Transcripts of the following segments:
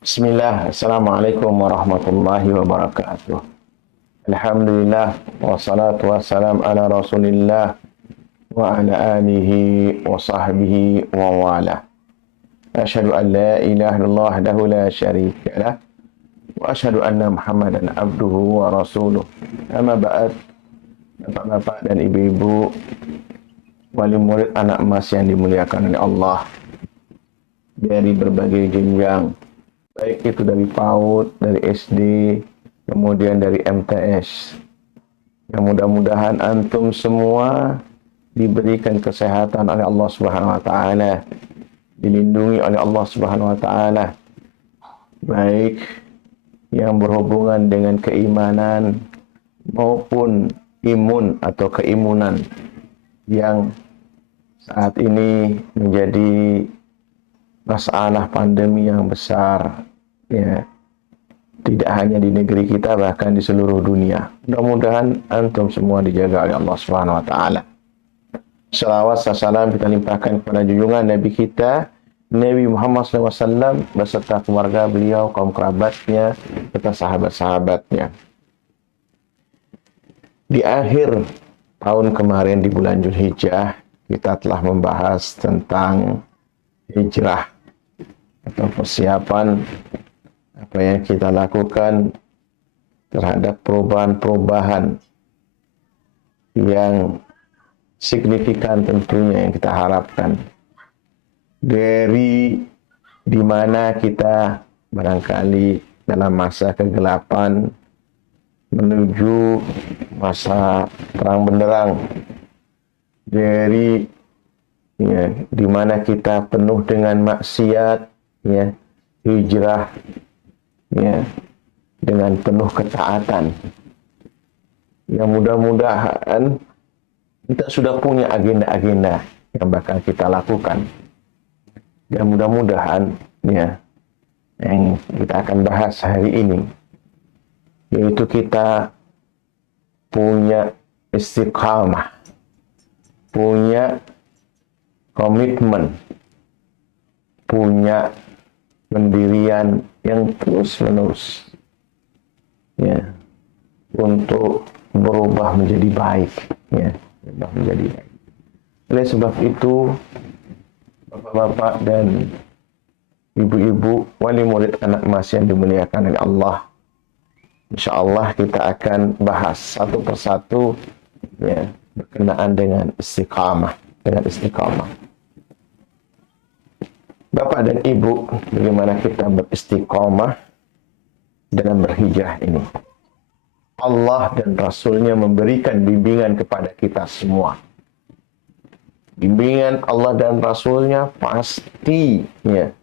Bismillah, Assalamualaikum warahmatullahi wabarakatuh. Alhamdulillah, wassalatu wassalam ala rasulillah wa ala alihi wa sahbihi wa wala. Asyhadu an la ilaha illallah wahdahu la syarika lah wa asyhadu anna Muhammadan abduhu wa rasuluh. Amma ba'd, bapak-bapak dan ibu-ibu, wali murid anak emas yang dimuliakan oleh Allah dari berbagai jenjang, baik itu dari PAUD, dari SD, kemudian dari MTS. Yang mudah-mudahan antum semua diberikan kesehatan oleh Allah Subhanahu wa taala, dilindungi oleh Allah Subhanahu wa taala, baik yang berhubungan dengan keimanan maupun imun atau keimunan yang saat ini menjadi masalah pandemi yang besar, ya, tidak hanya di negeri kita, bahkan di seluruh dunia. Mudah-mudahan antum semua dijaga oleh Allah Subhanahu wa taala. Salawat salam kita limpahkan kepada junjungan Nabi kita Nabi Muhammad SAW beserta keluarga beliau, kaum kerabatnya, serta sahabat-sahabatnya. Di akhir tahun kemarin di bulan Zulhijjah, kita telah membahas tentang hijrah atau persiapan apa yang kita lakukan terhadap perubahan-perubahan yang signifikan tentunya yang kita harapkan dari di mana kita barangkali dalam masa kegelapan menuju masa terang benderang, dari ya, di mana kita penuh dengan maksiat, ya, hijrah, ya, dengan penuh ketaatan. Yang mudah-mudahan kita sudah punya agenda-agenda yang bakal kita lakukan. Dan mudah-mudahan, ya, yang kita akan bahas hari ini, yaitu kita punya istiqamah, punya komitmen, punya pendirian yang terus-menerus, ya, untuk berubah menjadi baik, ya, berubah menjadi baik. Oleh sebab itu, bapak-bapak dan ibu-ibu, wali murid anak emas yang dimuliakan oleh Allah, insya Allah kita akan bahas satu persatu, ya, berkenaan dengan istiqamah, Bapak dan Ibu, bagaimana kita beristiqamah dalam berhijrah ini? Allah dan Rasulnya memberikan bimbingan kepada kita semua. Bimbingan Allah dan Rasulnya pasti, ya,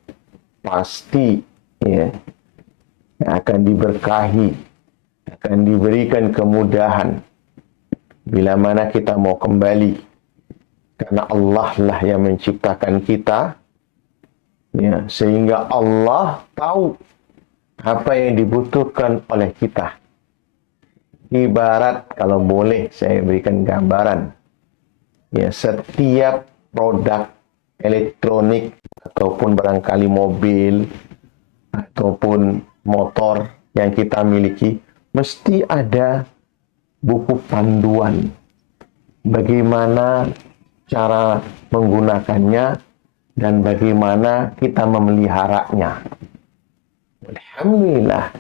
akan diberkahi, akan diberikan kemudahan bila mana kita mau kembali, karena Allah lah yang menciptakan kita, ya, sehingga Allah tahu apa yang dibutuhkan oleh kita. Ibarat, kalau boleh saya berikan gambaran, ya, setiap produk elektronik ataupun barangkali mobil ataupun motor yang kita miliki, mesti ada buku panduan bagaimana cara menggunakannya dan bagaimana kita memeliharanya. Alhamdulillah,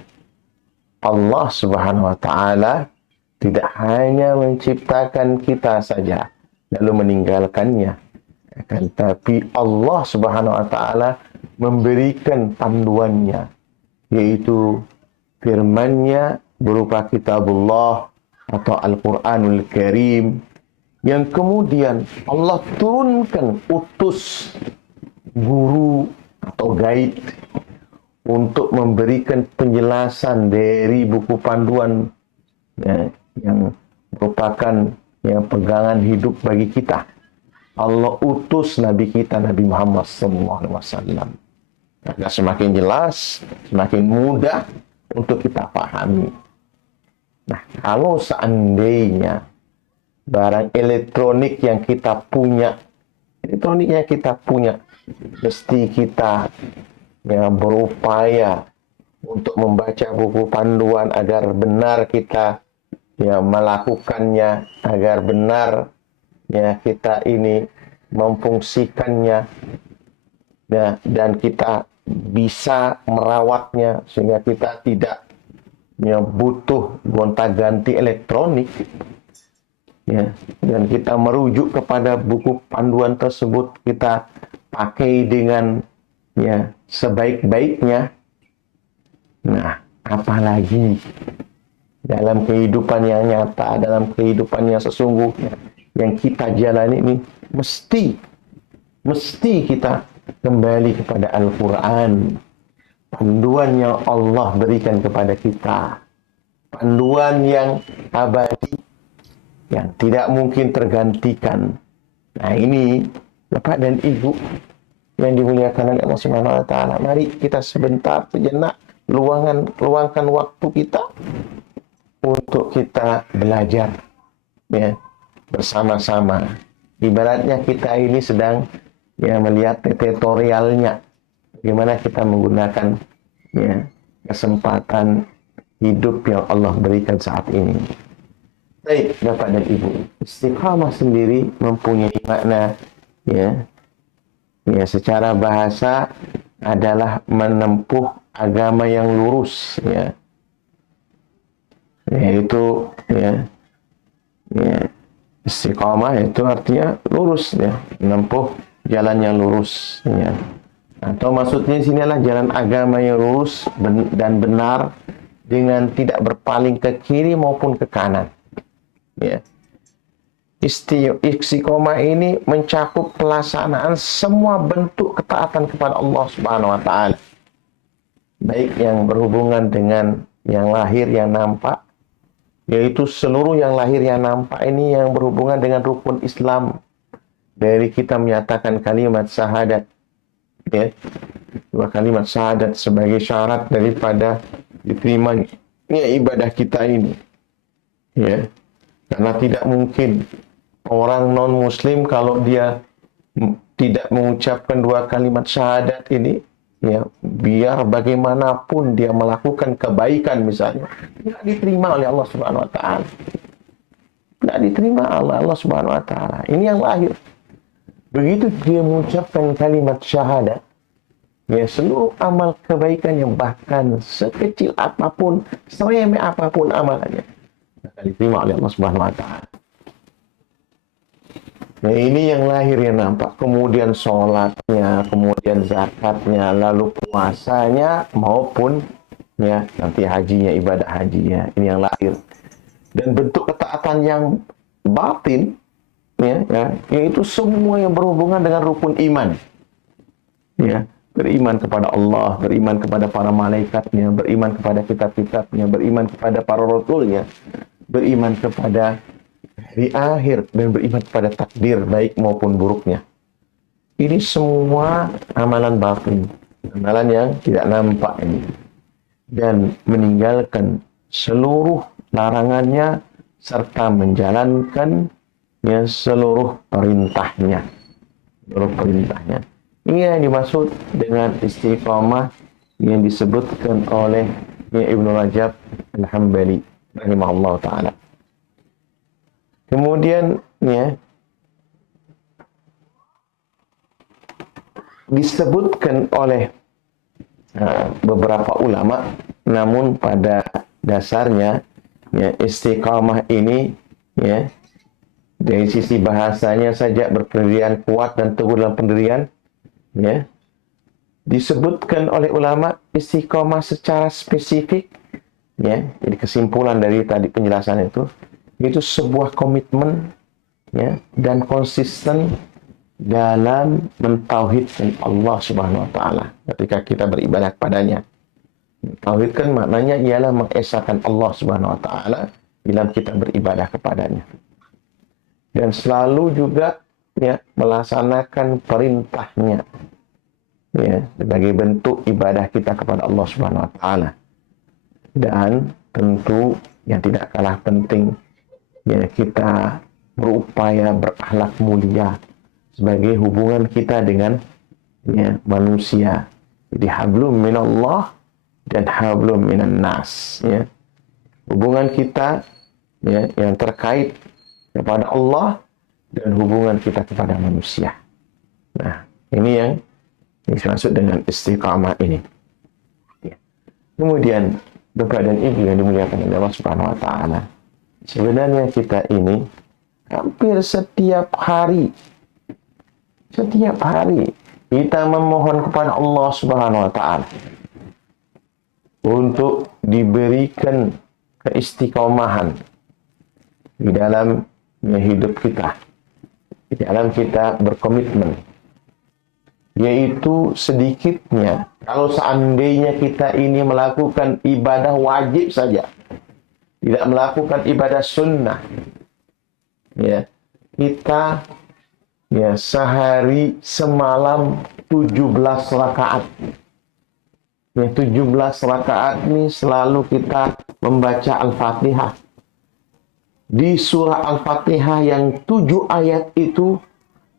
Allah Subhanahu wa taala tidak hanya menciptakan kita saja lalu meninggalkannya, akan tapi Allah Subhanahu wa taala memberikan panduannya, yaitu firman-Nya berupa kitabullah atau Al-Qur'anul Karim, yang kemudian Allah turunkan utus guru atau guide untuk memberikan penjelasan dari buku panduan, ya, yang merupakan, ya, pegangan hidup bagi kita. Allah utus Nabi kita, Nabi Muhammad SAW, agar semakin jelas, semakin mudah untuk kita pahami. Nah, kalau seandainya barang elektronik yang kita punya, mesti kita, ya berupaya untuk membaca buku panduan agar benar kita ya melakukannya, agar benar ya kita ini memfungsikannya ya, dan kita bisa merawatnya sehingga kita tidak ya butuh gonta-ganti elektronik ya, dan kita merujuk kepada buku panduan tersebut, kita pakai dengan ya sebaik-baiknya. Nah, apalagi dalam kehidupan yang nyata, dalam kehidupan yang sesungguhnya yang kita jalani ini, mesti kita kembali kepada Al-Quran, panduan yang Allah berikan kepada kita, panduan yang abadi, yang tidak mungkin tergantikan. Nah ini, Bapak dan Ibu yang dimuliakan oleh Allah Subhanahu wa taala, mari kita sebentar sejenak luangkan waktu kita untuk kita belajar ya bersama-sama. Ibaratnya kita ini sedang ya melihat tutorialnya bagaimana kita menggunakan ya kesempatan hidup yang Allah berikan saat ini. Baik, Bapak dan Ibu, istiqamah sendiri mempunyai makna ya secara bahasa adalah menempuh agama yang lurus ya, yaitu ya istiqamah itu artinya lurus ya, menempuh jalan yang lurus ya. Atau maksudnya sini adalah jalan agama yang lurus dan benar dengan tidak berpaling ke kiri maupun ke kanan. Ya. Istiqomah ini mencakup pelaksanaan semua bentuk ketaatan kepada Allah Subhanahu wa taala. Baik yang berhubungan dengan yang lahir yang nampak, yaitu seluruh yang lahir yang nampak ini yang berhubungan dengan rukun Islam. Dari kita menyatakan kalimat syahadat ya. Dua kalimat syahadat sebagai syarat daripada diterimanya ibadah kita ini. Ya. Karena tidak mungkin orang non-muslim kalau dia tidak mengucapkan dua kalimat syahadat ini, ya, biar bagaimanapun dia melakukan kebaikan misalnya, tidak diterima oleh Allah Subhanahu wa taala. Tidak diterima oleh Allah Subhanahu wa taala. Ini yang lahir. Begitu dia mengucapkan kalimat syahadat, ya, seluruh amal kebaikan yang bahkan sekecil apapun, seremeh apapun amalannya, akan diterima oleh Allah Subhanahu wa taala. Nah, ini yang lahir yang nampak, kemudian sholatnya, kemudian zakatnya, lalu puasanya maupun ya nanti hajinya, ibadah hajinya, ini yang lahir. Dan bentuk ketaatan yang batin ya, yaitu semua yang berhubungan dengan rukun iman. Ya, beriman kepada Allah, beriman kepada para malaikatnya, beriman kepada kitab-kitabnya, beriman kepada para rasulnya, beriman kepada hari akhir, dan beriman kepada takdir baik maupun buruknya. Ini semua amalan batin, amalan yang tidak nampak ini, dan meninggalkan seluruh larangannya serta menjalankan ya seluruh perintahnya. Ini yang dimaksud dengan istiqamah yang disebutkan oleh Ibnu Rajab Al-Hambali rahimahullah ta'ala. Kemudian ya disebutkan oleh beberapa ulama, namun pada dasarnya ya istiqamah ini ya dari sisi bahasanya saja berpendirian kuat dan teguh dalam pendirian ya. Disebutkan oleh ulama istiqamah secara spesifik ya. Jadi kesimpulan dari tadi penjelasan itu sebuah komitmen ya dan konsisten dalam mentauhidkan Allah Subhanahu wa taala ketika kita beribadah kepadanya. Tauhidkan maknanya ialah mengesahkan Allah Subhanahu wa taala dalam kita beribadah kepadanya. Dan selalu juga ya melaksanakan perintahnya ya sebagai bentuk ibadah kita kepada Allah Subhanahu wa taala. Dan tentu yang tidak kalah penting ya kita berupaya berakhlak mulia sebagai hubungan kita dengan ya manusia, Jadi hablum minallah dan hablum minan nas, ya. Hubungan kita, ya, yang terkait kepada Allah dan hubungan kita kepada manusia. Nah, ini yang dimaksud dengan istiqamah ini. Ya. Kemudian, Bapak dan Ibu yang dimuliakan oleh Allah Subhanahu wa taala. Sebenarnya kita ini hampir setiap hari kita memohon kepada Allah Subhanahu wa taala untuk diberikan keistiqomahan di dalam hidup kita, di dalam kita berkomitmen, yaitu sedikitnya kalau seandainya kita ini melakukan ibadah wajib saja, tidak melakukan ibadah sunnah, ya, kita, ya, sehari semalam 17 rakaat. Ya, 17 rakaat ini selalu kita membaca Al-Fatihah. Di surah Al-Fatihah yang 7 ayat itu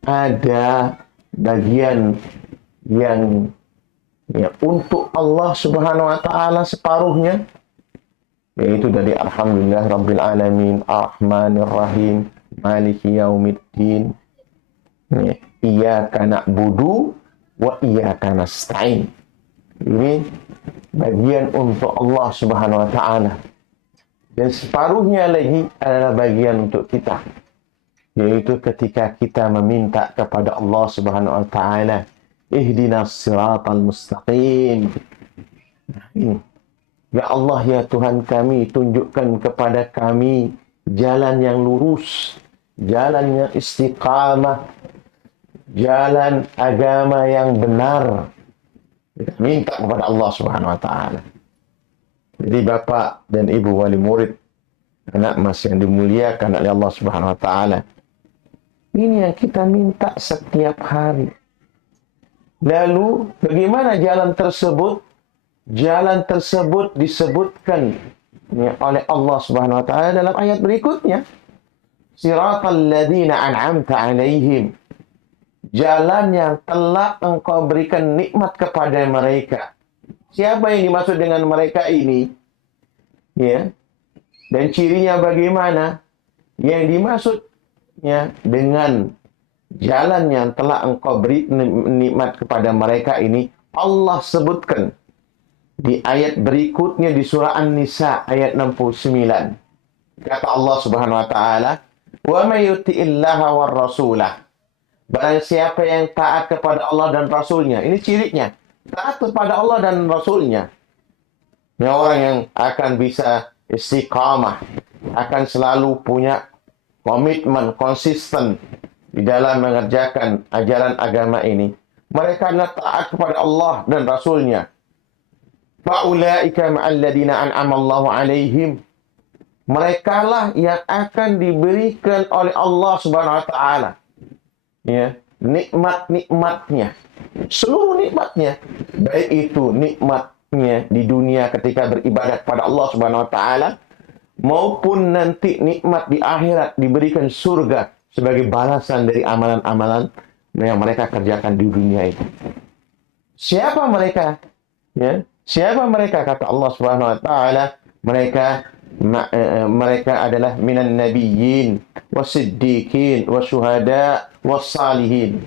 ada bagian yang, ya, untuk Allah Subhanahu wa taala separuhnya, yaitu dari Alhamdulillah Rabbil Alamin, Ar-Rahmanir Rahim, Maliki Yaumiddin, ya, Iyyaka na'budu wa iyyaka nasta'in. Ini bagian untuk Allah Subhanahu wa taala. Dan separuhnya lagi adalah bagian untuk kita, yaitu ketika kita meminta kepada Allah Subhanahu wa taala, ihdinas siratal mustaqim. Ya Allah, ya Tuhan kami, tunjukkan kepada kami jalan yang lurus, jalan yang istiqamah, jalan agama yang benar. Kita minta kepada Allah Subhanahu wa taala. Jadi Bapak dan Ibu wali murid, anak mas yang dimuliakan oleh Allah Subhanahu wa taala, ini yang kita minta setiap hari. Lalu bagaimana jalan tersebut? Jalan tersebut disebutkan, ya, oleh Allah Subhanahu wa taala dalam ayat berikutnya. Siratal ladzina an'amta 'alaihim. Jalan yang telah Engkau berikan nikmat kepada mereka. Siapa yang dimaksud dengan mereka ini? Ya. Dan cirinya bagaimana? Yang dimaksud, ya, dengan jalan yang telah Engkau beri nikmat kepada mereka ini, Allah sebutkan di ayat berikutnya di surah An-Nisa ayat 69. Kata Allah Subhanahu wa taala, "Wa may yuti'illaha war rasulah." Barang siapa yang taat kepada Allah dan Rasulnya. Ini cirinya. Taat kepada Allah dan Rasulnya. Ini orang yang akan bisa istiqamah. Akan selalu punya komitmen, konsisten di dalam mengerjakan ajaran agama ini. Mereka adalah taat kepada Allah dan Rasulnya. Fa'ulaika ma'alladina an'amallahu alaihim. Mereka lah yang akan diberikan oleh Allah Subhanahu wa taala, ya, nikmat-nikmatnya, seluruh nikmatnya, baik itu nikmatnya di dunia ketika beribadah kepada Allah Subhanahu wa taala, maupun nanti nikmat di akhirat diberikan surga sebagai balasan dari amalan-amalan yang mereka kerjakan di dunia itu. Siapa mereka? Ya, siapa mereka? Kata Allah Subhanahu wa taala, mereka adalah minan nabiyyin wasiddiqin wasyuhada wassalihin.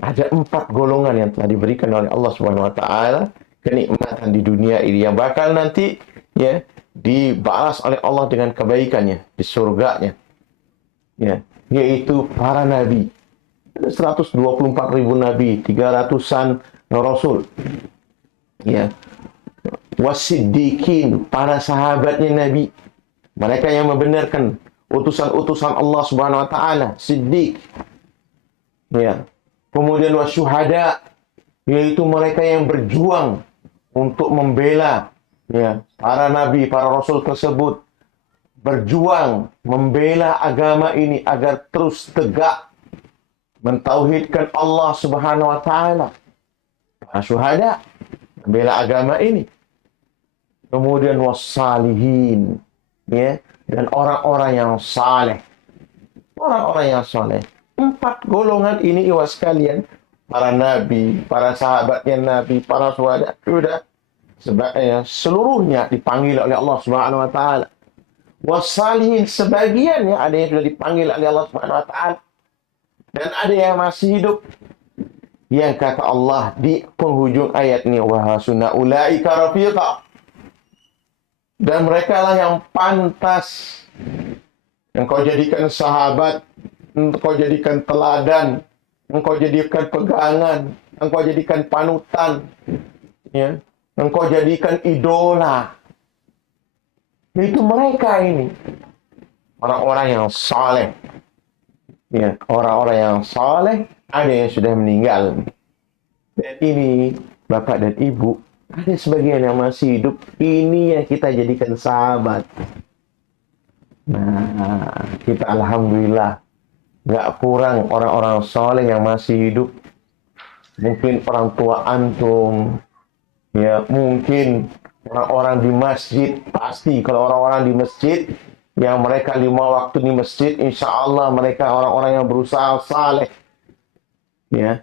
Ada 4 golongan yang telah diberikan oleh Allah Subhanahu wa taala kenikmatan di dunia ini yang bakal nanti, ya, dibalas oleh Allah dengan kebaikannya di surganya. Ya, yaitu para nabi. Ada 124.000 nabi, 300-an rasul. Ya. Wasiddiqin, para sahabatnya Nabi, mereka yang membenarkan utusan-utusan Allah Subhanahu wa taala, siddiq. Ya. Kemudian wasyuhada, yaitu mereka yang berjuang untuk membela, ya, para nabi, para rasul tersebut, berjuang membela agama ini agar terus tegak mentauhidkan Allah Subhanahu wa taala. Para syuhada membela agama ini. Kemudian wassalihin, ya, dan orang-orang yang saleh. Orang-orang yang saleh. 4 golongan ini, iwas sekalian, para nabi, para sahabatnya nabi, para sahabat sudah sebagainya seluruhnya dipanggil oleh Allah Subhanahu wa taala. Wassalihin sebagiannya ada yang sudah dipanggil oleh Allah Subhanahu wa taala dan ada yang masih hidup. Yang kata Allah di penghujung ayat ini, wa hasuna ulaika rafiqa. Dan mereka lah yang pantas engkau jadikan sahabat, engkau jadikan teladan, engkau jadikan pegangan, engkau jadikan panutan, ya, engkau jadikan idola. Itu mereka ini, orang-orang yang saleh, ya, orang-orang yang saleh. Ada yang sudah meninggal. Dan ini Bapak dan Ibu, ada sebagian yang masih hidup. Ini yang kita jadikan sahabat. Nah, kita alhamdulillah nggak kurang orang-orang soleh yang masih hidup. Mungkin orang tua antum, ya mungkin orang-orang di masjid. Pasti kalau orang-orang di masjid, yang mereka 5 waktu di masjid, insya Allah mereka orang-orang yang berusaha saleh. Ya,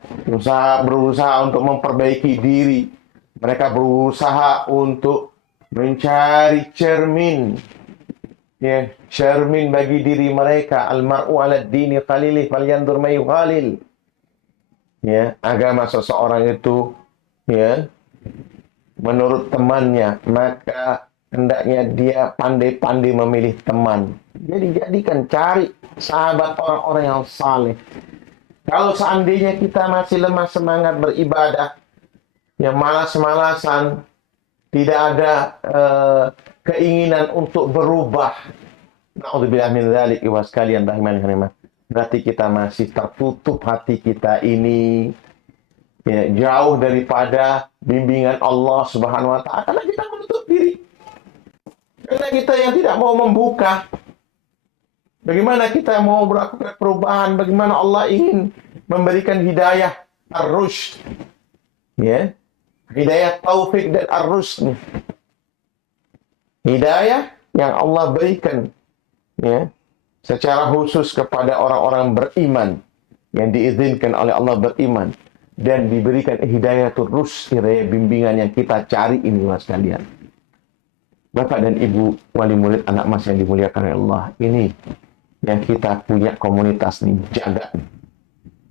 berusaha untuk memperbaiki diri. Mereka berusaha untuk mencari cermin. Ya, cermin bagi diri mereka. Al-mar'u 'ala ad-dini qalilih falyanzur may yughalil. Ya, agama seseorang itu, ya, menurut temannya, maka hendaknya dia pandai-pandai memilih teman. Jadi jadikan cari sahabat orang-orang yang saleh. Kalau seandainya kita masih lemah semangat beribadah, yang malas-malasan, tidak ada keinginan untuk berubah. Na'udzubillah min dzalik, ibu sekalian rahimani rahimah. Berarti kita masih tertutup hati kita ini, ya, jauh daripada bimbingan Allah Subhanahu wa taala, karena kita menutup diri. Karena kita yang tidak mau membuka. Bagaimana kita mau melakukan perubahan? Bagaimana Allah ingin memberikan hidayah ar-rusyd, ya, hidayah taufik dan ar-rusyd, hidayah yang Allah berikan, ya, secara khusus kepada orang-orang beriman yang diizinkan oleh Allah beriman dan diberikan hidayah ar-rusyd, hidayah bimbingan yang kita cari ini, mas kalian. Bapak dan Ibu wali murid anak mas yang dimuliakan oleh Allah, ini yang kita punya komunitas nih, jaga.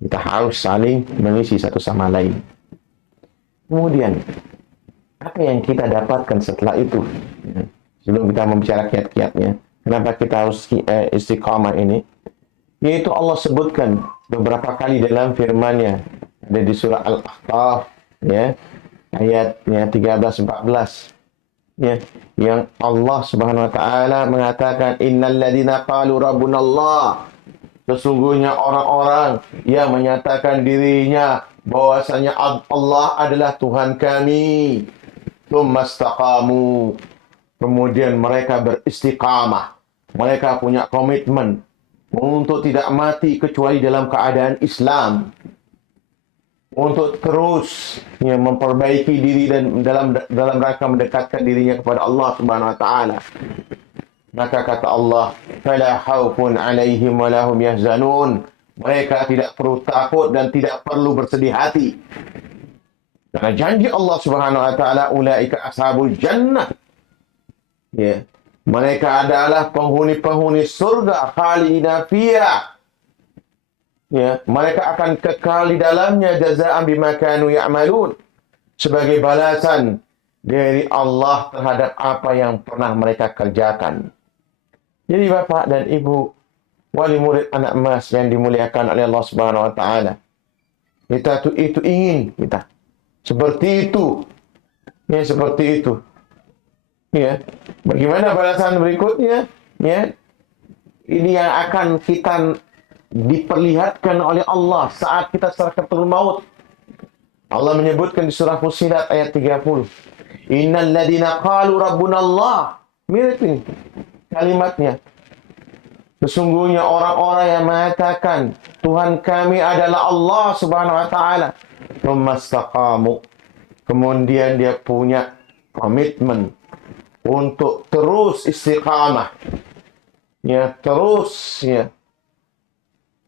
Kita harus saling mengisi satu sama lain. Kemudian, apa yang kita dapatkan setelah itu? Sebelum kita membicarakan kiat-kiatnya, kenapa kita harus istiqamah ini? Yaitu Allah sebutkan beberapa kali dalam firman-Nya. Ada di surah Al-Ahqaf, ya, ayatnya 13-14. Ya, yang Allah Subhanahu wa taala mengatakan innal ladzina qalu rabbunallah, sesungguhnya orang-orang yang menyatakan dirinya bahwasanya Allah adalah Tuhan kami, tsumastaqamu, kemudian mereka beristiqamah, mereka punya komitmen untuk tidak mati kecuali dalam keadaan Islam, untuk terus, ya, memperbaiki diri dan dalam rangka mendekatkan dirinya kepada Allah Subhanahu wa taala. Maka kata Allah, fala khaufun 'alaihim wa lahum yahzanun. Mereka tidak perlu takut dan tidak perlu bersedih hati. Karena janji Allah Subhanahu wa taala, ulaika ashabul jannah. Ya, mereka adalah penghuni-penghuni surga, khalidina fiha. Ya, mereka akan kekal di dalamnya, jazaa'an bima kanu ya'malun, sebagai balasan dari Allah terhadap apa yang pernah mereka kerjakan. Jadi Bapak dan Ibu wali murid anak emas yang dimuliakan oleh Allah Subhanahu wa taala, kita itu ingin kita seperti itu. Ya, seperti itu. Ya. Bagaimana balasan berikutnya? Ya. Ini yang akan kita diperlihatkan oleh Allah saat kita sakaratul maut. Allah menyebutkan di surah Fussilat ayat 30. Innal ladzina qalu rabbunallah. Mirip ini kalimatnya. Sesungguhnya orang-orang yang mengatakan Tuhan kami adalah Allah Subhanahu wa taala, tsumastaqamu, kemudian dia punya komitmen untuk terus istiqamah. Ya, terus, ya,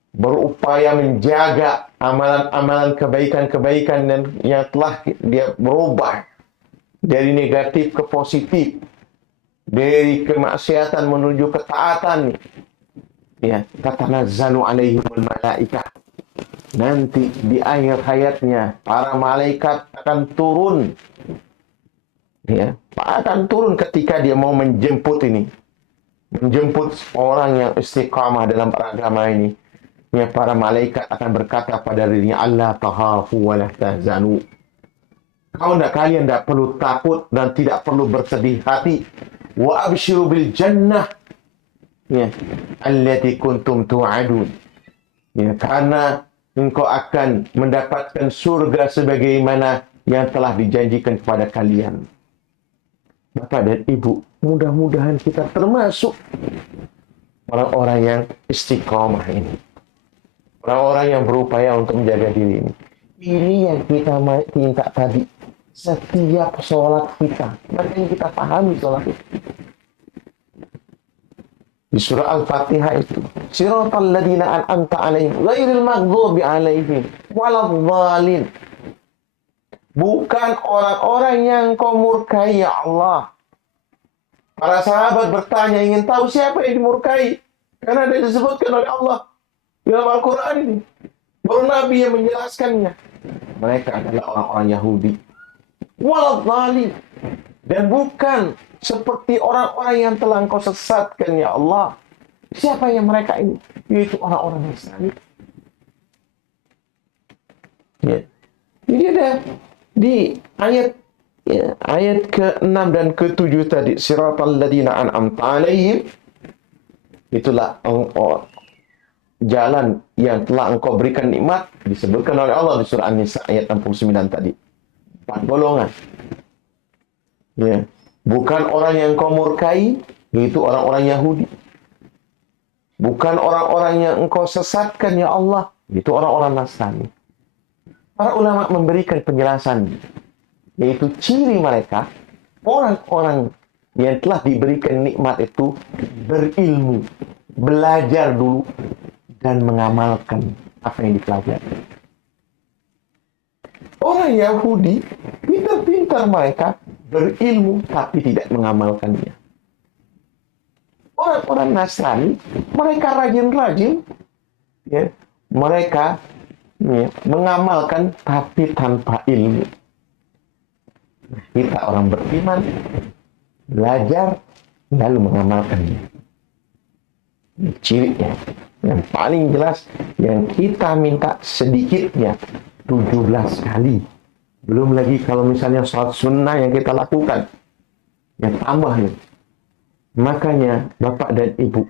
berupaya menjaga amalan-amalan kebaikan-kebaikan dan yang telah dia berubah dari negatif ke positif, dari kemaksiatan menuju ketaatan. Ya, tatanazzalu alaihimul malaikah. Nanti di akhir hayatnya para malaikat akan turun. Ya, akan turun ketika dia mau menjemput orang yang istiqamah dalam beragama ini. Ya, para malaikat akan berkata pada dirinya, Allah tahafu wa la tahzanu. Kalian tidak perlu takut dan tidak perlu bersedih hati. Wa abshiru bil jannah. Ya, allati kuntum tu'adun. Ya, karena engkau akan mendapatkan surga sebagaimana yang telah dijanjikan kepada kalian. Bapak dan Ibu, mudah-mudahan kita termasuk orang-orang yang istiqomah ini. Orang-orang yang berupaya untuk menjaga diri ini. Ini yang kita minta tadi. Setiap sholat kita. Makanya kita pahami sholat itu. Di surah Al-Fatihah itu. Siratal ladzina an'amta 'alaihim ghairil maghdubi 'alaihim waladhdallin. Bukan orang-orang yang kau murkai, ya Allah. Para sahabat bertanya, ingin tahu siapa yang dimurkai. Karena ada disebutkan oleh Allah dalam Al-Quran ini. Baru Nabi yang menjelaskannya. Mereka adalah orang-orang Yahudi. Waladhdallin. Dan bukan seperti orang-orang yang telah engkau sesatkan, ya Allah. Siapa yang mereka ini? Yaitu orang-orang Nasrani. Ya. Jadi ada di ayat ke-6 dan ke-7 tadi, siratal ladzina an'amta 'alaihim, itulah jalan yang telah engkau berikan nikmat, disebutkan oleh Allah di surah An-Nisa ayat 69 tadi. 4 golongan. Ya. Bukan orang yang engkau murkai, yaitu orang-orang Yahudi. Bukan orang-orang yang engkau sesatkan, ya Allah, yaitu orang-orang Nasrani. Para ulama memberikan penjelasan, yaitu ciri mereka, orang-orang yang telah diberikan nikmat itu berilmu, belajar dulu, dan mengamalkan apa yang dipelajari. Orang Yahudi, pintar-pintar mereka, berilmu tapi tidak mengamalkannya. Orang-orang Nasrani, mereka rajin-rajin, ya, mereka ya, mengamalkan tapi tanpa ilmu. Kita orang beriman, belajar, lalu mengamalkannya. Cirinya yang paling jelas, yang kita minta sedikitnya 17 kali. Belum lagi kalau misalnya sholat sunnah yang kita lakukan. Yang tambahnya. Makanya Bapak dan Ibu,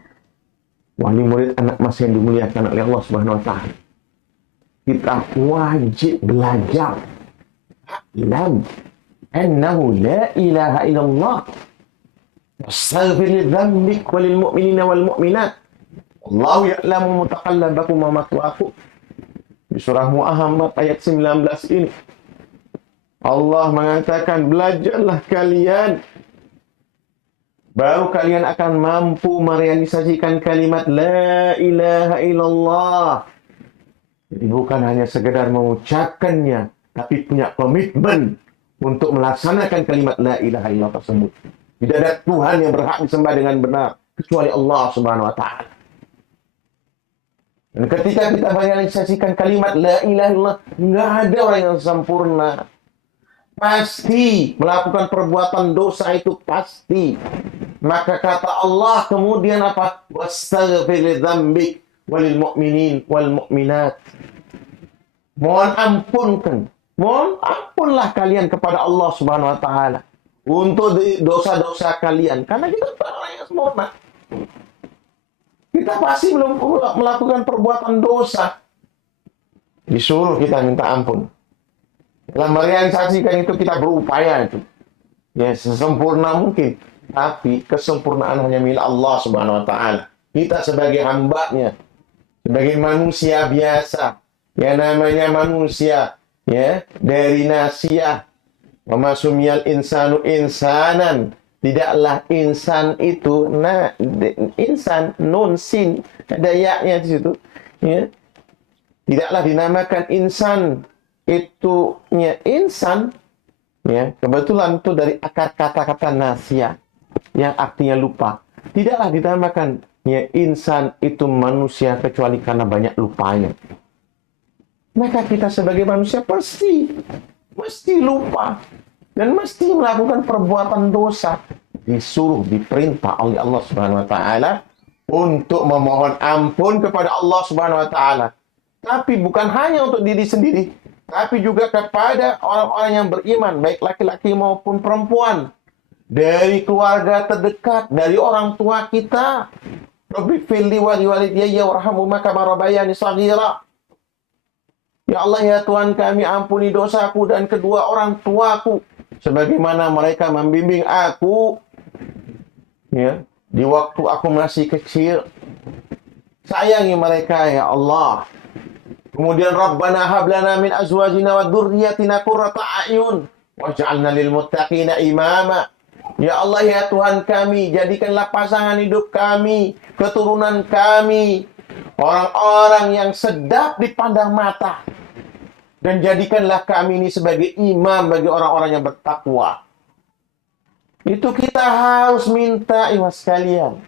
wali murid anak mas yang dimuliakan oleh Allah Subhanahu wa taala, kita wajib belajar alam annahu la ilaha illallah wastaghfir li dzambik walil mu'minina wal mu'minat wallahu ya'lamu mutaqallabakum wa mathwaakum. Di surah Muhammad ayat 19 ini Allah mengatakan, belajarlah kalian, baru kalian akan mampu merealisasikan kalimat la ilaha illallah. Jadi bukan hanya sekedar mengucapkannya, tapi punya komitmen untuk melaksanakan kalimat la ilaha illallah tersebut. Tidak ada Tuhan yang berhak disembah dengan benar kecuali Allah Subhanahu wa taala. Dan ketika kita merealisasikan kalimat la ilaha illallah, enggak ada orang yang sempurna. Pasti melakukan perbuatan dosa itu pasti. Maka kata Allah kemudian apa? Wastaghfir li dzambik walil mu'minin wal mu'minat. Mohon ampunlah kalian kepada Allah Subhanahu wa taala untuk dosa-dosa kalian, karena kita bukan orang yang sempurna. Kita pasti belum melakukan perbuatan dosa. Disuruh kita minta ampun. Dalam merealisasikan itu kita berupaya itu. Ya, sesempurna mungkin. Tapi kesempurnaan hanya milik Allah Subhanahu wa taala. Kita sebagai hamba-Nya, sebagai manusia biasa, ya namanya manusia, ya, dari nasiyah. Wa ma sumiyal insanu insanan. Tidaklah insan itu insan nun sin ada ya-nya di situ, ya. Tidaklah dinamakan insan itu insan, ya, kebetulan itu dari akar kata-kata nasia yang artinya lupa. Tidaklah dinamakan insan itu manusia kecuali karena banyak lupanya. Maka kita sebagai manusia mesti lupa dan mesti melakukan perbuatan dosa. Disuruh, diperintah oleh Allah Subhanahu wa taala untuk memohon ampun kepada Allah Subhanahu wa taala. Tapi bukan hanya untuk diri sendiri, tapi juga kepada orang-orang yang beriman, baik laki-laki maupun perempuan. Dari keluarga terdekat, dari orang tua kita. Rabbi firli wa liwalidayya warhamhuma kama rabbayani shaghira. Ya Allah, ya Tuhan kami, ampuni dosaku dan kedua orang tuaku sebagaimana mereka membimbing aku, ya, di waktu aku masih kecil. Sayangi mereka, ya Allah. Kemudian Rabbana hab lana min azwajina wa dzurriyyatina qurrata a'yun waj'alna lil muttaqina imama. Ya Allah, ya Tuhan kami, jadikanlah pasangan hidup kami, keturunan kami, orang-orang yang sedap dipandang mata. Dan jadikanlah kami ini sebagai imam bagi orang-orang yang bertakwa. Itu kita harus minta, ikhwas sekalian.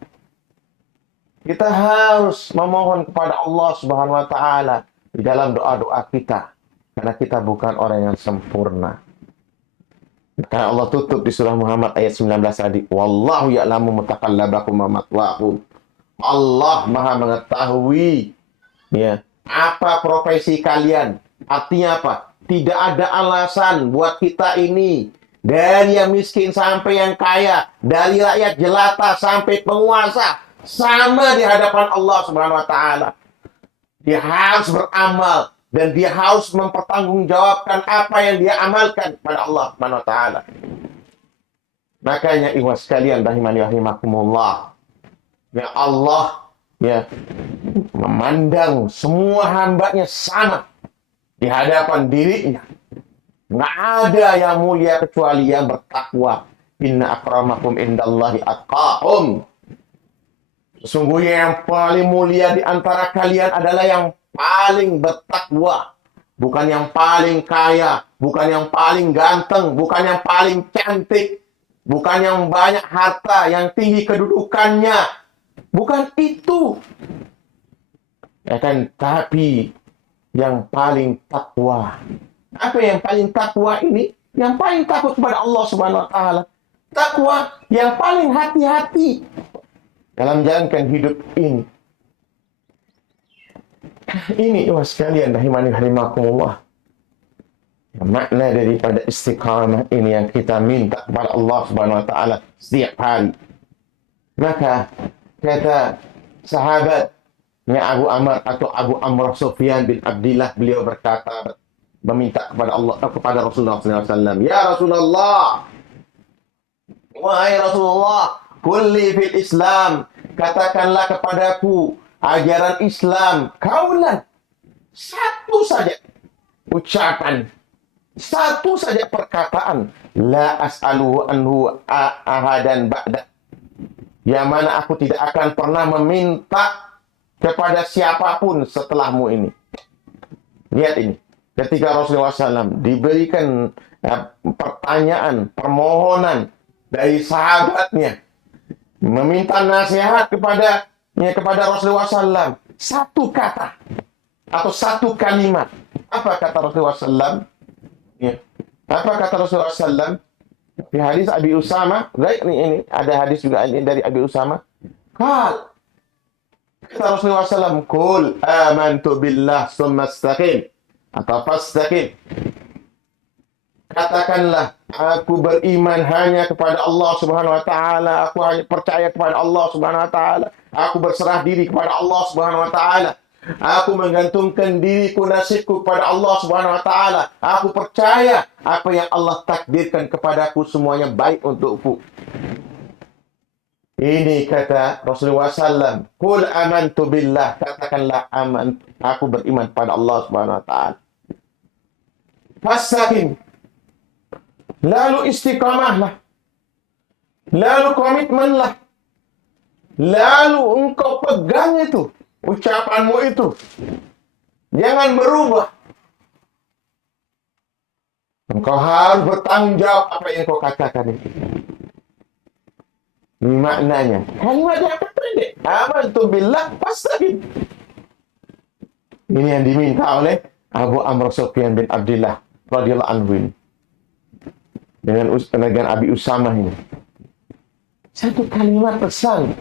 Kita harus memohon kepada Allah Subhanahu wa taala di dalam doa-doa kita, karena kita bukan orang yang sempurna. Karena Allah tutup di surah Muhammad ayat 19 tadi, wallahu ya'lamu mutaqallabakum wa mathwaakum. Allah Maha mengetahui, ya, apa profesi kalian. Artinya apa? Tidak ada alasan buat kita ini, dari yang miskin sampai yang kaya, dari rakyat jelata sampai penguasa, sama di hadapan Allah Subhanahu wa taala. Dia harus beramal dan dia harus mempertanggungjawabkan apa yang dia amalkan pada Allah Subhanahu wa taala. Makanya ikhwas sekalian rahimani rahimakumullah, ya Allah, ya, memandang semua hambanya sama di hadapan dirinya. Nggak ada yang mulia kecuali yang bertakwa. Inna akramakum indallahi atqakum. Sesungguhnya yang paling mulia di antara kalian adalah yang paling bertakwa. Bukan yang paling kaya, bukan yang paling ganteng, bukan yang paling cantik, bukan yang banyak harta, yang tinggi kedudukannya. Bukan itu. Ya kan, tapi yang paling takwa. Apa yang paling takwa ini? Yang paling takut kepada Allah Subhanahu wa taala. Takwa yang paling hati-hati dalam menjalankan hidup ini. Ini ikhwas sekalian rahimani rahimakumullah. Makna daripada istiqamah ini yang kita minta kepada Allah Subhanahu wa taala setiap hari. Maka kata sahabat Abu Amr atau Abu Amr Sufyan bin Abdillah, beliau berkata, meminta kepada Allah, kepada Rasulullah SAW, ya Rasulullah, wahai Rasulullah, kulli fil Islam, katakanlah kepadaku ajaran Islam, kaulan, satu saja ucapan, satu saja perkataan, la as'aluhu anhu ahadan ba'da, yang mana aku tidak akan pernah meminta kepada siapapun setelahmu ini. Lihat ini, ketika Rasulullah SAW diberikan pertanyaan, permohonan dari sahabatnya, meminta nasihat kepada Rasulullah SAW, satu kata atau satu kalimat. Apa kata Rasulullah SAW? Ya. Apa kata Rasulullah SAW? Di hadis Abi Usama, ini ada hadis juga ini dari Abi Usama. Kata Rasulullah SAW, Qul amantu billah summa istaqim atau fastaqim. Katakanlah, aku beriman hanya kepada Allah Subhanahu wa taala, aku hanya percaya kepada Allah Subhanahu wa taala, aku berserah diri kepada Allah Subhanahu wa taala, aku menggantungkan diriku, nasibku kepada Allah Subhanahu wa taala, aku percaya apa yang Allah takdirkan kepadaku semuanya baik untukku. Ini kata Rasulullah SAW, Qul amantu billah, katakanlah aku beriman pada Allah Subhanahu wa taala. Fastaqim, lalu istiqamahlah, lalu komitmenlah, lalu engkau pegang itu, ucapanmu itu. Jangan berubah. Engkau harus bertanggung jawab apa yang kau katakan itu. Ini maknanya. Kalimat yang pendek. Amantu billah fastaqim. Ini yang diminta oleh Abu Amr Sufyan bin Abdullah radhiyallahu anhu ini. Dengan Abi Usamah ini. Satu kalimat pesan.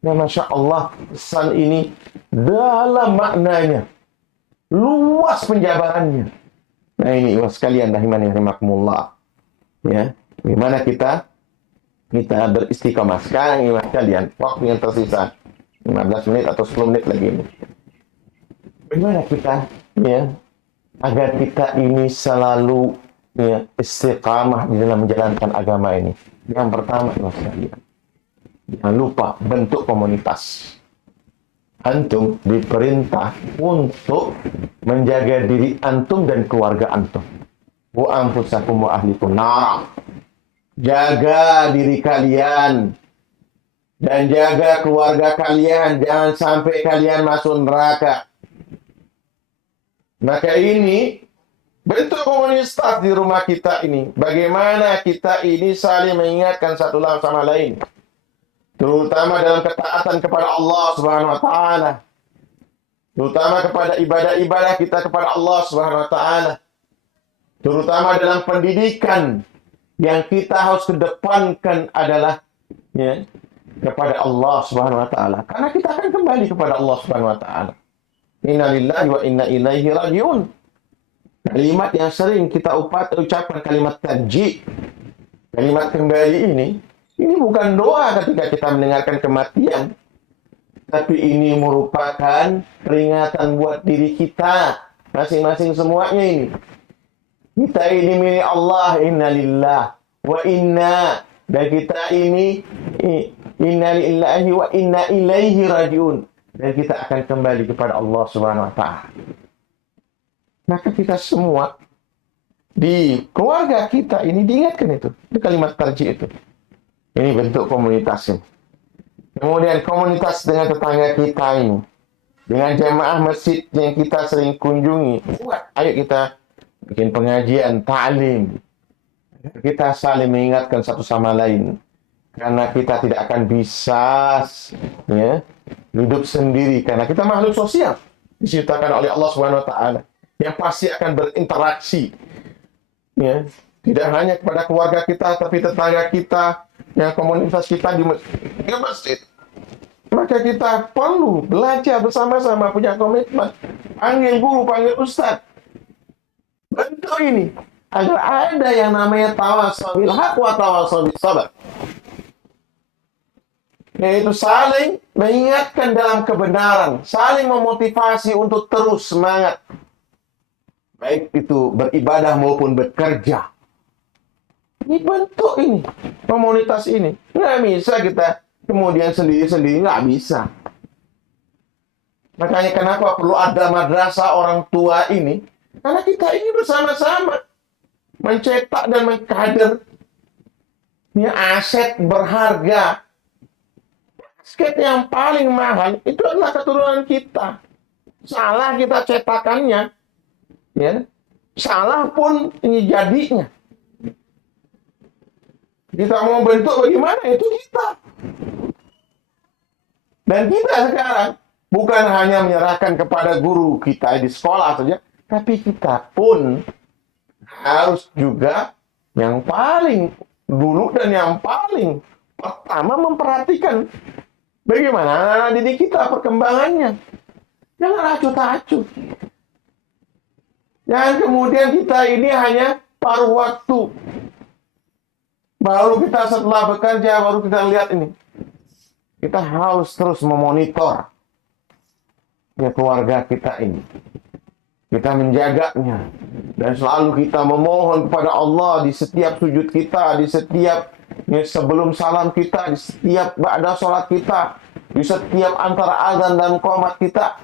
Ya Masya Allah, pesan ini dalam maknanya. Luas penjabarannya. Nah ini ikhwas sekalian rahimani rahimakumullah. Ya, bagaimana kita beristiqamah. Sekarang ikhwas sekalian, waktu yang tersisa 15 menit atau 10 menit lagi ini. Bagaimana kita agar kita ini selalu istiqamah di dalam menjalankan agama ini. Yang pertama ikhwas sekalian, jangan lupa bentuk komunitas. Antum diperintah untuk menjaga diri antum dan keluarga antum. Wa anfusakum wa ahlikum nar. Jaga diri kalian dan jaga keluarga kalian, jangan sampai kalian masuk neraka. Maka ini bentuk komunitas di rumah kita ini. Bagaimana kita ini saling mengingatkan satu sama lain. Terutama dalam ketaatan kepada Allah Subhanahu wa taala. Terutama kepada ibadah-ibadah kita kepada Allah Subhanahu wa taala. Terutama dalam pendidikan yang kita harus kedepankan adalah kepada Allah Subhanahu wa taala. Karena kita akan kembali kepada Allah Subhanahu wa taala. Inna lillahi wa inna ilaihi rajiun. Kalimat yang sering kita ucapkan kalimat tarji. Kalimat kembali ini bukan doa ketika kita mendengarkan kematian. Tapi ini merupakan peringatan buat diri kita. Masing-masing semuanya ini. Kita ini milik Allah. Inna lillah wa inna. Dan kita ini inna lillahi wa inna ilaihi rajiun. Dan kita akan kembali kepada Allah Subhanahu wa ta'ala. Maka kita semua di keluarga kita ini diingatkan itu. Itu kalimat tarji itu. Ini bentuk komunitas ini. Kemudian komunitas dengan tetangga kita ini. Dengan jamaah masjid yang kita sering kunjungi. Ayo kita bikin pengajian, ta'lim. Kita saling mengingatkan satu sama lain. Karena kita tidak akan bisa hidup sendiri. Karena kita makhluk sosial. Diciptakan oleh Allah Subhanahu wa taala. Yang pasti akan berinteraksi. Tidak hanya kepada keluarga kita, tapi tetangga kita. Yang komunitas kita di masjid. Maka kita perlu belajar bersama-sama, punya komitmen. Panggil guru, panggil ustaz. Bentuk ini. Agar ada yang namanya tawasul bil haq wa tawasul bis sabr. Yaitu saling mengingatkan dalam kebenaran. Saling memotivasi untuk terus semangat. Baik itu beribadah maupun bekerja. Ini bentuk ini, komunitas ini. Nggak bisa kita kemudian sendiri-sendiri, nggak bisa. Makanya kenapa perlu ada madrasah orang tua ini? Karena kita ini bersama-sama mencetak dan mengkader aset berharga. Aset yang paling mahal itu adalah keturunan kita. Salah kita cetakannya, salah pun ini jadinya. Kita mau bentuk bagaimana, itu kita. Dan kita sekarang bukan hanya menyerahkan kepada guru kita di sekolah saja, tapi kita pun harus juga yang paling dulu dan yang paling pertama memperhatikan bagaimana anak-anak didik kita perkembangannya. Jangan acuh-acuh. Jangan kemudian kita ini hanya paruh waktu. Baru kita setelah bekerja, baru kita lihat ini. Kita harus terus memonitor keluarga kita ini. Kita menjaganya. Dan selalu kita memohon kepada Allah di setiap sujud kita, di setiap sebelum salam kita, di setiap ba'da sholat kita, di setiap antara azan dan qomat kita.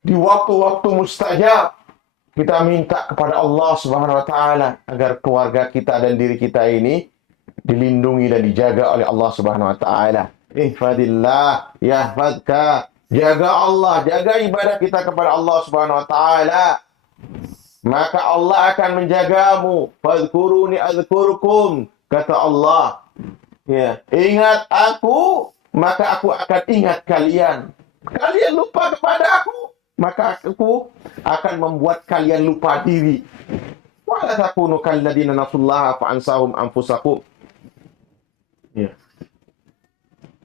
Di waktu-waktu mustajab. Kita minta kepada Allah Subhanahu wa taala agar keluarga kita dan diri kita ini dilindungi dan dijaga oleh Allah Subhanahu wa taala. Ihfadillah yahfadka. jaga Allah, jaga ibadah kita kepada Allah Subhanahu wa taala, maka Allah akan menjagamu. Fadhkuruni adzkurukum, kata Allah. Ya, ingat aku, maka aku akan ingat kalian. Kalian lupa kepada aku, maka aku akan membuat kalian lupa diri. Wala takunu kalladzina nasullaha fa ansahum anfusakum. Ya.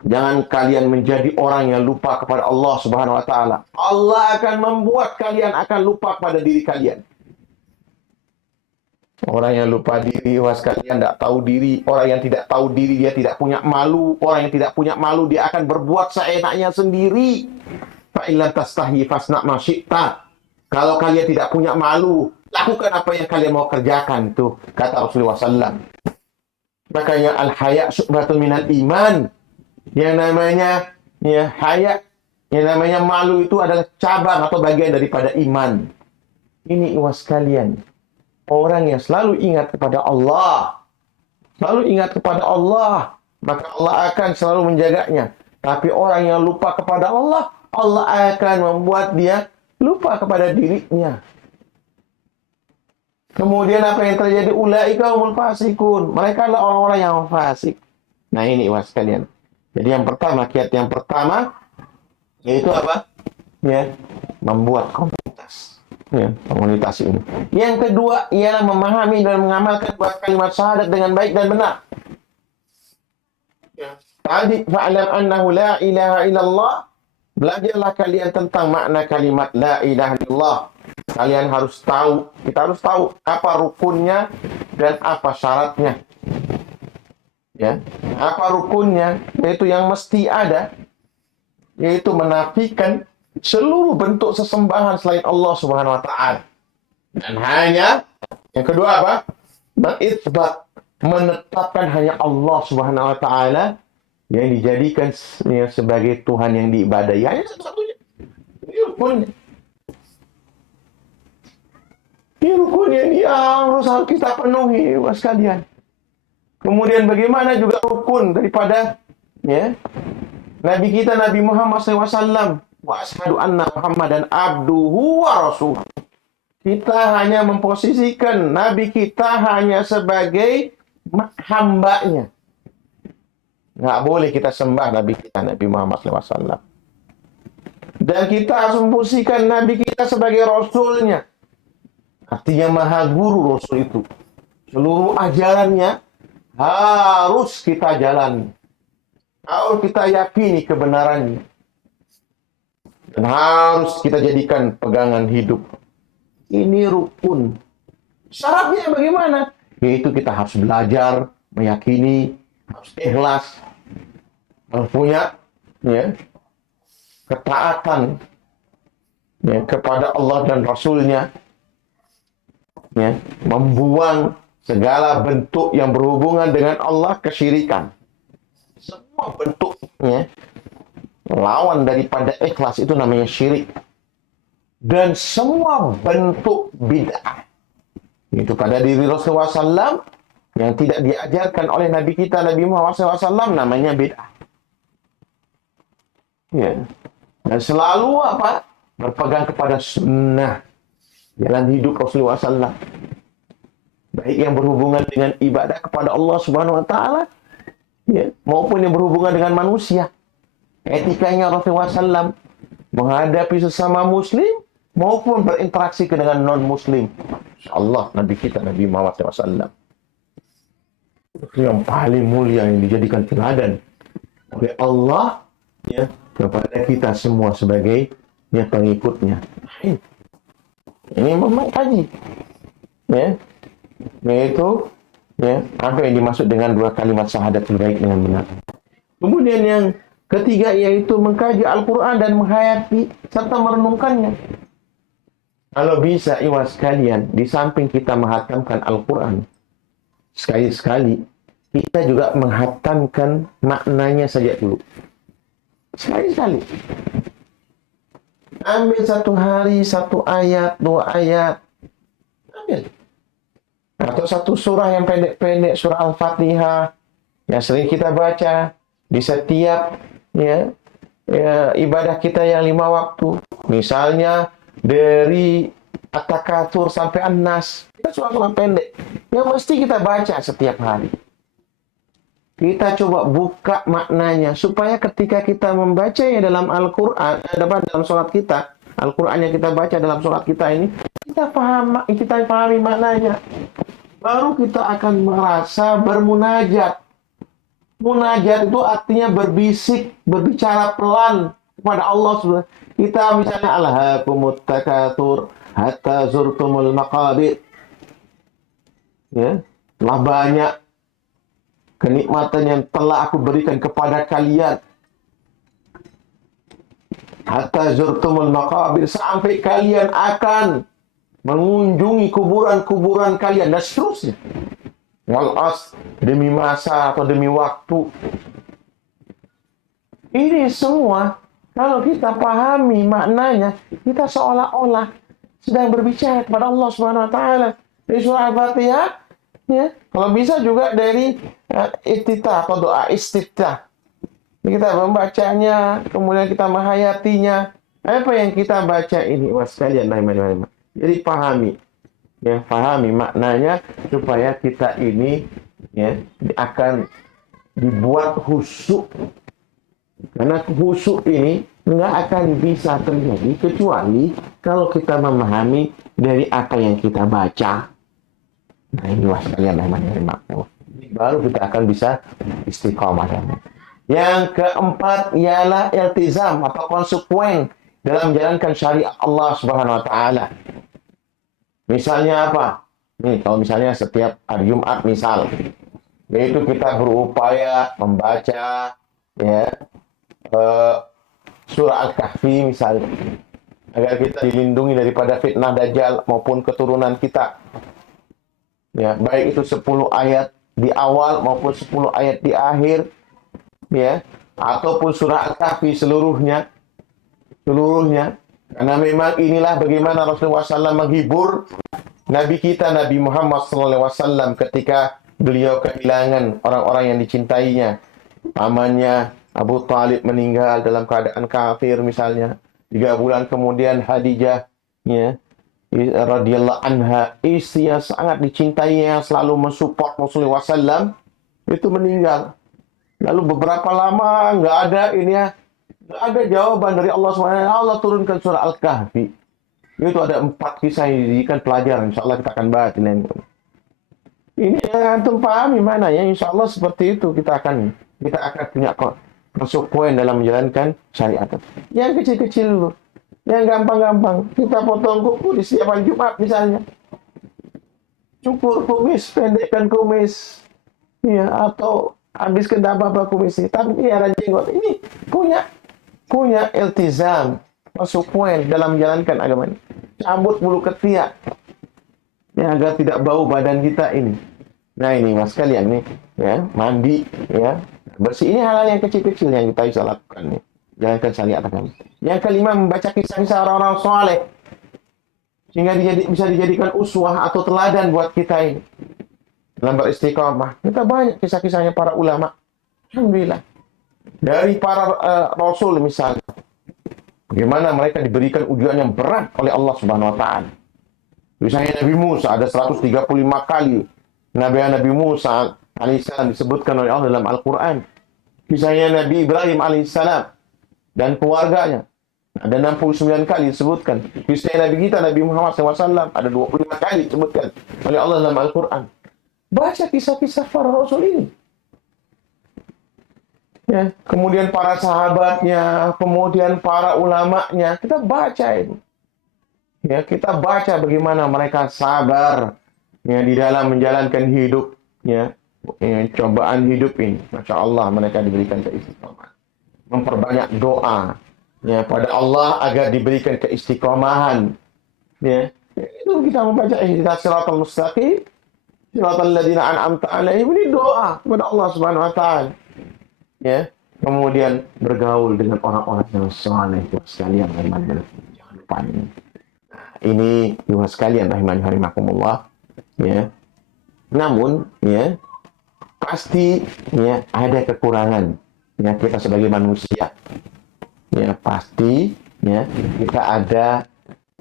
Jangan kalian menjadi orang yang lupa kepada Allah Subhanahu wa taala. Allah akan membuat kalian akan lupa pada diri kalian. Orang yang lupa diri, was kalian tidak tahu diri. Orang yang tidak tahu diri, dia tidak punya malu. Orang yang tidak punya malu, dia akan berbuat seenaknya sendiri. Fa'illam tastahi fasna' ma syi'ta. Kalau kalian tidak punya malu, lakukan apa yang kalian mau kerjakan. Tuh, kata Rasulullah SAW. Makanya al-haya' syu'batun minal iman. Yang namanya haya, yang namanya malu itu adalah cabang atau bagian daripada iman. Ini iwas kalian. Orang yang selalu ingat kepada Allah, selalu ingat kepada Allah, maka Allah akan selalu menjaganya. Tapi orang yang lupa kepada Allah, Allah akan membuat dia lupa kepada dirinya. Kemudian apa yang terjadi? Ulaika humul fasikun. Mereka adalah orang-orang yang fasik. Nah ini iwas kalian. Jadi yang pertama, kiat yang pertama, yaitu apa? Ya, membuat komunitas. Ya, komunitas ini. Yang kedua, ialah memahami dan mengamalkan buat kalimat syahadat dengan baik dan benar. Ya. Tadi, fa'alam annahu la ilaha illallah. Belajarlah kalian tentang makna kalimat la ilaha illallah. Kalian harus tahu, kita harus tahu apa rukunnya dan apa syaratnya. Ya, apa rukunnya? Yaitu yang mesti ada, yaitu menafikan seluruh bentuk sesembahan selain Allah Subhanahu wa taala. Dan hanya yang kedua apa? Mengitsbat, menetapkan hanya Allah Subhanahu wa taala yang dijadikan sebagai Tuhan yang diibadahi. Hanya satu-satunya. Ini rukunnya. Ini rukunnya ini harus kita penuhi, Bapak sekalian. Kemudian bagaimana juga rukun daripada Nabi kita Nabi Muhammad SAW. Wa asyhadu anna Muhammadan abduhu wa rasuluh. Kita hanya memposisikan Nabi kita hanya sebagai hambanya. Nggak boleh kita sembah Nabi kita Nabi Muhammad SAW. Dan kita harus memposisikan Nabi kita sebagai Rasulnya. Artinya maha guru Rasul itu. Seluruh ajarannya harus kita jalani. Harus kita yakini kebenarannya. Dan harus kita jadikan pegangan hidup. Ini rukun. Syaratnya bagaimana? Yaitu kita harus belajar, meyakini, harus ikhlas, harus punya ketaatan kepada Allah dan Rasulnya. Membuang segala bentuk yang berhubungan dengan Allah, kesyirikan. Semua bentuknya lawan daripada ikhlas itu namanya syirik. Dan semua bentuk bid'ah itu pada diri Rasulullah SAW yang tidak diajarkan oleh Nabi kita Nabi Muhammad SAW namanya bid'ah. Ya. Dan selalu apa? Berpegang kepada sunnah jalan hidup Rasulullah SAW. Baik yang berhubungan dengan ibadah kepada Allah Subhanahu wa taala, maupun yang berhubungan dengan manusia. Etikanya Rasulullah SAW menghadapi sesama muslim maupun berinteraksi dengan non-muslim. Insyaallah Nabi kita Nabi Muhammad SAW yang paling mulia yang dijadikan teladan oleh Allah kepada kita semua sebagai pengikutnya. Ini memang kaji. Yaitu apa yang dimaksud dengan dua kalimat syahadat baik dengan benar. Kemudian yang ketiga yaitu mengkaji Al-Quran dan menghayati serta merenungkannya. Kalau bisa iwas kalian, di samping kita menghatamkan Al-Quran, sekali-sekali kita juga menghatamkan maknanya saja dulu. Sekali-sekali. Ambil satu hari, satu ayat, dua ayat. Ambil. Atau satu surah yang pendek-pendek, surah Al-Fatihah yang sering kita baca di setiap ibadah kita yang 5 waktu. Misalnya dari At-Takatsur sampai An-Nas. Kita surah-surah pendek yang mesti kita baca setiap hari. Kita coba buka maknanya supaya ketika kita membacanya dalam Al-Qur'an, dalam sholat kita, Al-Qur'an yang kita baca dalam sholat kita ini, kita pahami maknanya. Baru kita akan merasa bermunajat. Munajat itu artinya berbisik, berbicara pelan kepada Allah Subhanahu. Kita misalnya alhaakumut takatsur hatta zurtumul maqabir. Ya, telah banyak kenikmatan yang telah aku berikan kepada kalian. Hatta zurtumul maqabir, sampai kalian akan mengunjungi kuburan-kuburan kalian dan seterusnya. Walas, demi masa atau demi waktu. Ini semua kalau kita pahami maknanya, kita seolah-olah sedang berbicara kepada Allah Subhanahu wa taala. Dari surah Al-Fatihah, ya. Kalau bisa juga dari iftitah atau doa istiftah. Kita membacanya, kemudian kita menghayatinya. Apa yang kita baca ini, mas sekalian, jadi pahami. Ya, pahami maknanya supaya kita ini ya akan dibuat khusyuk. Karena khusyuk ini nggak akan bisa terjadi kecuali kalau kita memahami dari apa yang kita baca. Nah, ini mas kalian baru kita akan bisa istiqomah. Yang keempat ialah iltizam atau konsekuen dalam menjalankan syariat Allah Subhanahu wa taala. Misalnya apa? Nih, kalau misalnya setiap hari Jumat misal, yaitu kita berupaya membaca ya surah Al-Kahfi misalnya, agar kita dilindungi daripada fitnah Dajjal maupun keturunan kita. Ya, baik itu 10 ayat di awal maupun 10 ayat di akhir, ya, ataupun surah Al-Kahfi seluruhnya. Karena memang inilah bagaimana Rasulullah SAW menghibur Nabi kita, Nabi Muhammad SAW ketika beliau kehilangan orang-orang yang dicintainya. Pamannya Abu Talib meninggal dalam keadaan kafir misalnya. 3 bulan kemudian Khadijah, ya, radhiyallahu anha, istri yang sangat dicintainya, yang selalu mensupport Rasulullah SAW, itu meninggal. Lalu beberapa lama nggak ada jawaban dari Allah SWT. Allah turunkan surah Al-Kahfi. Itu ada 4 kisah yang dijadikan pelajaran. Insya Allah kita akan bahas ini. Ini yang antum pahami mana ya? Insya Allah seperti itu kita akan punya konsekuen dalam menjalankan syariat. Yang kecil-kecil dulu, yang gampang-gampang. Kita potong kuku di setiap hari Jumat misalnya. Cukur kumis, pendekkan kumis, ya, atau habiskan apa kumis ini. Tapi ada jenggot. Ini punya iltizam, konsekuen dalam menjalankan agama ini. Cabut bulu ketiak, ya, agar tidak bau badan kita ini. Nah ini mas kalian nih, ya, mandi, ya, bersih. Ini hal-hal yang kecil-kecil yang kita bisa lakukan nih. Jalankan syariat agama. Yang kelima, membaca kisah-kisah orang-orang soleh sehingga bisa dijadikan uswah atau teladan buat kita ini dalam beristiqamah. Kita banyak kisah-kisahnya para ulama. Alhamdulillah. Dari para rasul misalnya, bagaimana mereka diberikan ujian yang berat oleh Allah Subhanahu wa taala. Misalnya Nabi Musa ada 135 kali Nabi Musa alaihissalam disebutkan oleh Allah dalam Al-Qur'an. Misalnya Nabi Ibrahim alaihissalam dan keluarganya ada 69 kali disebutkan. Misalnya Nabi kita Nabi Muhammad SAW ada 25 kali disebutkan oleh Allah dalam Al-Qur'an. Baca kisah-kisah para rasul ini. Ya, kemudian para sahabatnya, kemudian para ulamanya, kita baca ini. Ya, kita baca bagaimana mereka sabar ya di dalam menjalankan hidup, ya, cobaan hidup ini. Masya Allah, mereka diberikan keistiqomahan. Memperbanyak doa ya pada Allah agar diberikan keistiqomahan. Ya, itu kita membaca ihdinas siratal mustaqim, siratal ladzina an'amta 'alaihim, ini doa kepada Allah Subhanahu wa taala. Ya, kemudian bergaul dengan orang-orang yang saleh sekalian, jangan lupa ini. Ini juga sekalian rahimakumullah, ya. Namun, ya, pasti ya ada kekurangan ya kita sebagai manusia. ya pasti ya kita ada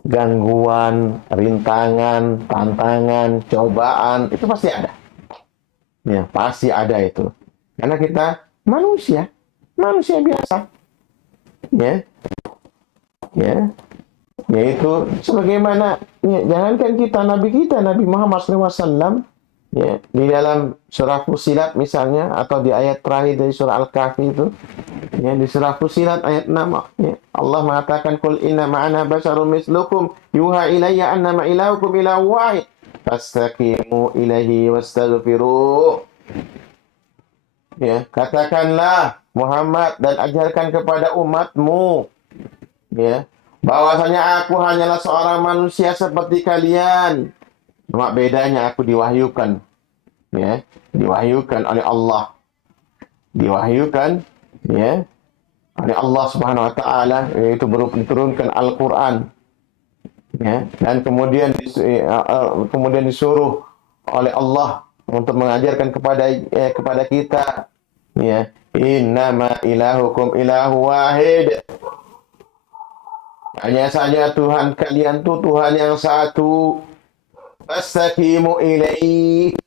gangguan, rintangan, tantangan, cobaan, itu pasti ada. Ya, pasti ada itu. Karena kita manusia, manusia biasa. Ya, ya, yaitu sebagaimana ya, jangankan kita Nabi Muhammad SAW ya, di dalam surah Fusilat misalnya atau di ayat terakhir dari surah Al-Kahfi itu ya, di surah Fusilat ayat 6 ya, Allah mengatakan qul inna ma'ana basyarum mislukum yuha ilayya annama ilahukum ilahu wahid fastaqimu ilaihi wastaghfiruh. Ya, katakanlah Muhammad dan ajarkan kepada umatmu ya bahwasanya aku hanyalah seorang manusia seperti kalian. Cuma bedanya aku diwahyukan ya, diwahyukan oleh Allah. Diwahyukan ya oleh Allah Subhanahu wa taala, yaitu diturunkan Al-Qur'an. Ya, dan kemudian disuruh oleh Allah untuk mengajarkan kepada kita ya, innama ilahukum ilahu wahid. Hanya saja Tuhan kalian tuh Tuhan yang satu. Fastaqimu ilaihi.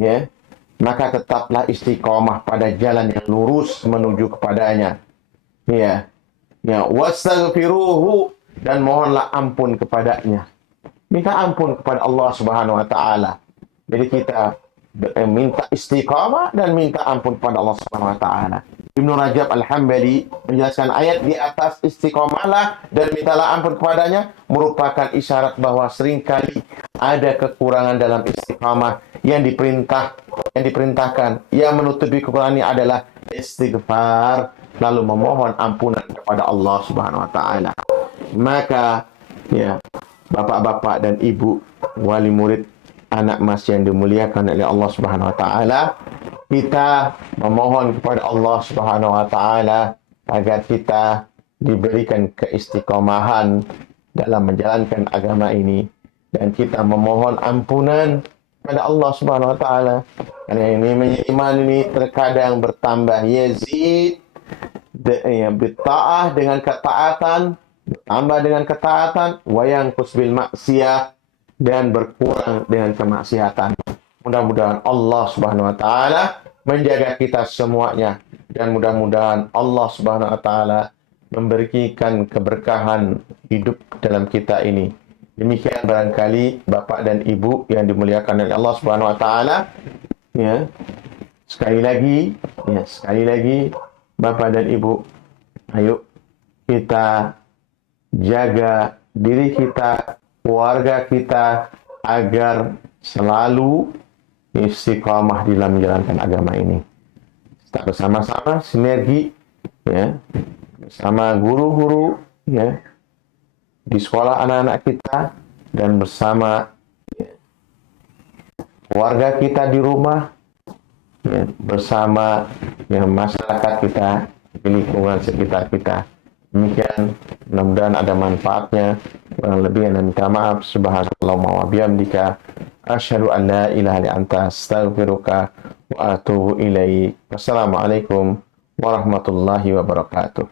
Ya, maka tetaplah istiqomah pada jalan yang lurus menuju kepadanya. Ya. Ya, wastaghfiruhu, dan mohonlah ampun kepadanya. Minta ampun kepada Allah Subhanahu wa taala. Jadi kita minta istiqamah dan minta ampun kepada Allah Subhanahu wa taala. Ibnu Rajab Al-Hambali menjelaskan ayat di atas istiqomahlah dan mintalah ampun kepadanya merupakan isyarat bahwa seringkali ada kekurangan dalam istiqamah yang diperintahkan. Yang menutupi kekurangan ini adalah istighfar, lalu memohon ampunan kepada Allah Subhanahu wa taala. Maka ya, bapak-bapak dan ibu, wali murid, anak mas yang dimuliakan oleh Allah Subhanahu wa taala, kita memohon kepada Allah Subhanahu wa taala agar kita diberikan keistiqomahan dalam menjalankan agama ini, dan kita memohon ampunan kepada Allah Subhanahu wa taala. Karena iman ini terkadang bertambah, yazid bitta'ah, dengan ketaatan, bertambah dengan ketaatan, wa yanqus bil maksiyah, dan berkurang dengan kemaksiatan. Mudah-mudahan Allah Subhanahu wa taala menjaga kita semuanya, dan mudah-mudahan Allah Subhanahu wa taala memberikan keberkahan hidup dalam kita ini. Demikian barangkali Bapak dan Ibu yang dimuliakan oleh Allah Subhanahu wa taala. Ya. Sekali lagi Bapak dan Ibu, ayo kita jaga diri kita, keluarga kita, agar selalu istiqamah dalam menjalankan agama ini. Kita bersama-sama sinergi ya, bersama guru-guru ya, di sekolah anak-anak kita, dan bersama ya, keluarga kita di rumah ya, bersama ya, masyarakat kita di lingkungan sekitar kita. Demikian, mudah-mudahan ada manfaatnya. Kurang lebih yang minta maaf. Subhanallah wa bihamdika, asyhadu an la ilaha illa anta, astaghfiruka wa atubu ilaik. Wassalamualaikum warahmatullahi wabarakatuh.